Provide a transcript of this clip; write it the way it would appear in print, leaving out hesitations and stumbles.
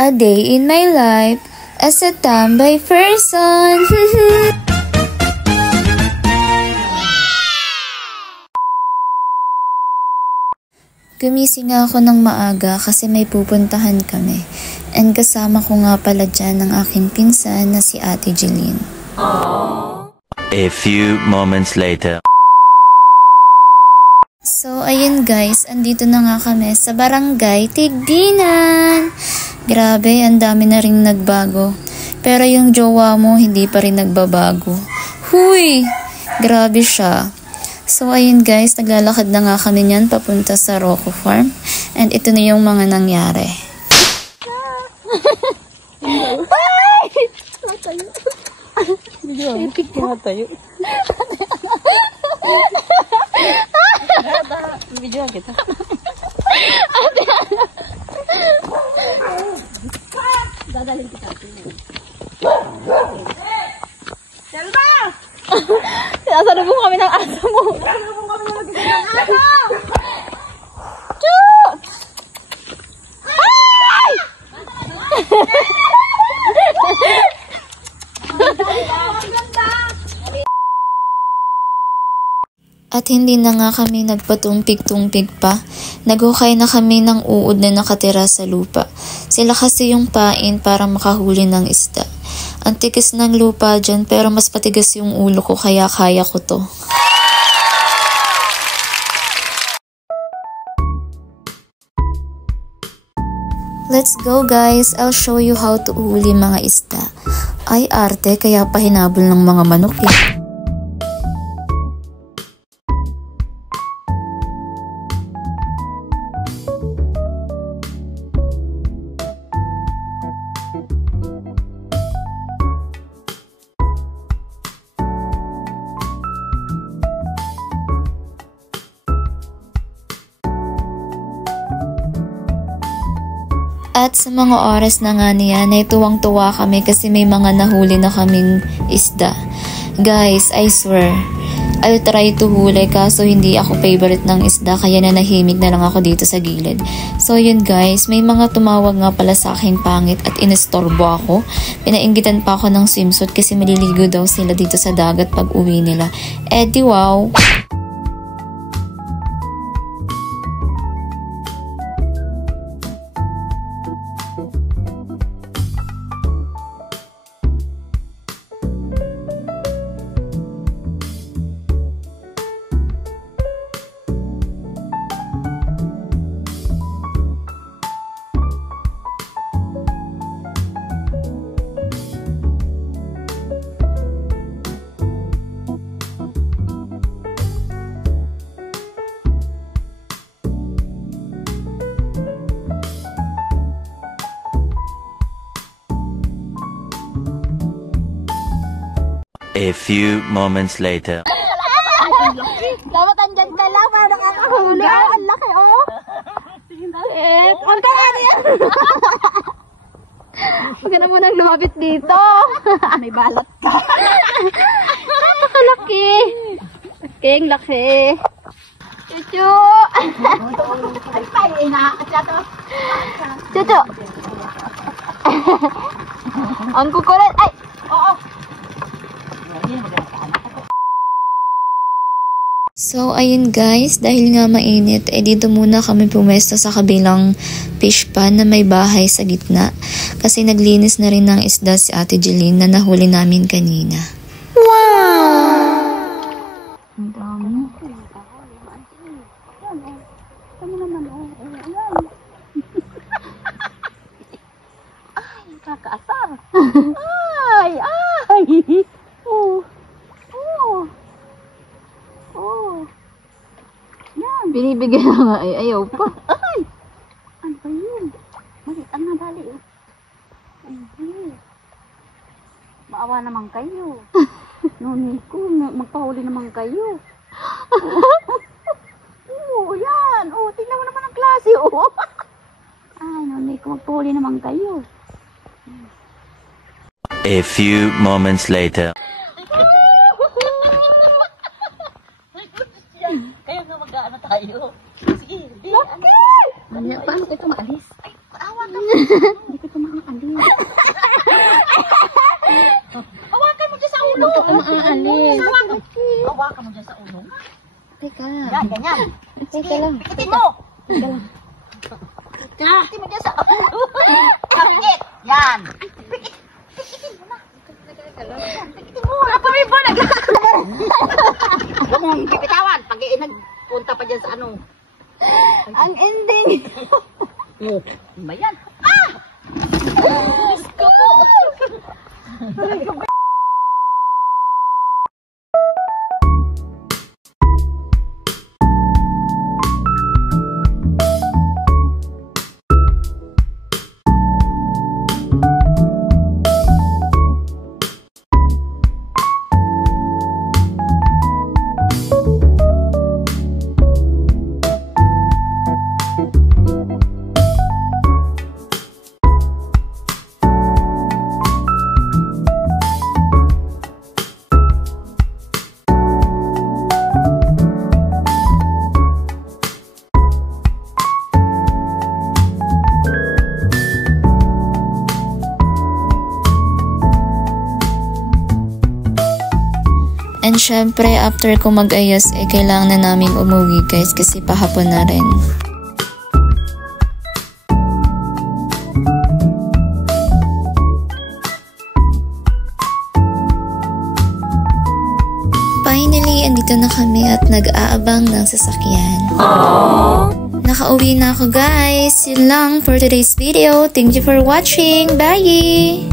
A day in my life as a tambay person. Gumising ako ng maaga kasi may pupuntahan kami. And kasama ko nga pala dyan ang aking pinsan na si Ate Jeline. A few moments later. So, ayun guys, andito na nga kami sa Barangay Tigdinan. Grabe, ang dami na ring nagbago. Pero yung jowa mo, hindi pa rin nagbabago. Huy! Grabe siya. So, ayun guys, naglalakad na nga kami niyan papunta sa Rocco Farm. And ito na yung mga nangyari. Tayo. Video kita. Dadalhin kita. Selma! Sinasalubong kami ng aso mo. Sinasalubong kami ng aso! Chut! Ay! At hindi na nga kami nagpatumpik-tumpik pa. Naghukay na kami ng uod na nakatira sa lupa. Sila kasi yung pain para makahuli ng isda. Ang tigas ng lupa dyan pero mas patigas yung ulo ko kaya kaya ko to. Let's go guys! I'll show you how to huli mga isda. Ay arte kaya pahinabol ng mga manok eh. At sa mga oras na nga niyan ay tuwang-tuwa kami kasi may mga nahuli na kaming isda. Guys, I swear, I'll try to huli kaso hindi ako favorite ng isda kaya nanahimik na lang ako dito sa gilid. So yun guys, may mga tumawag nga pala sa aking pangit at inestorbo ako. Pinainggitan pa ako ng swimsuit kasi maliligo daw sila dito sa dagat pag uwi nila. Eh di wow! A few moments later. Dapat andyan ka lang para nakakahuli. Ay, ang laki oh. Huwag ka nga niyan. Huwag ka na munang lumapit dito. May balat ka. Napakalaki. Laking laki. Chuchu. Ay, nakakasya to. Chuchu. Ang kukulit. Ay, oo. So, ayun guys, dahil nga mainit, dito muna kami pumesto sa kabilang fish pan na may bahay sa gitna. Kasi naglinis na rin ng isda si Ate Jeline na nahuli namin kanina. Wow! Ang dami. Ano naman Ay, kakaasar. Ay, ay. Oh. Oh. Oh. Yan. Binibigyan na nga ay ayaw pa. Ay! Ano ba yun? Mali, ang nabali eh. Ay, maawa naman kayo. Noni ko, magpahuli naman kayo. Oo, yan. Oh, tingnan mo naman ang klase. Oh. Ay, noni ko, magpahuli naman kayo. A few moments later. Kaya nga mag-aano tayo. Sige, di. Paano ito maalis? Ay, maawa ka. Hawakan mo dyan sa ulo. Hawakan mo dyan sa ulo. Teka. Yan, ganyan. Teka lang. Pikitin mo. Pikitin mo dyan sa ulo. Sakit. Yan. Pikitin mo na. Pikitin mo. Apa rin ba? Huwag mong pipitawan. Pag nagpunta pa dyan sa ano. Ang ending. Oh, ba yan? Ah! Gusto ko. And syempre, after ko mag-ayos, kailangan na namin umuwi guys kasi pahapon na rin. Finally, andito na kami at nag-aabang ng sasakyan. Nakauwi na ako guys. Yun lang for today's video. Thank you for watching. Bye!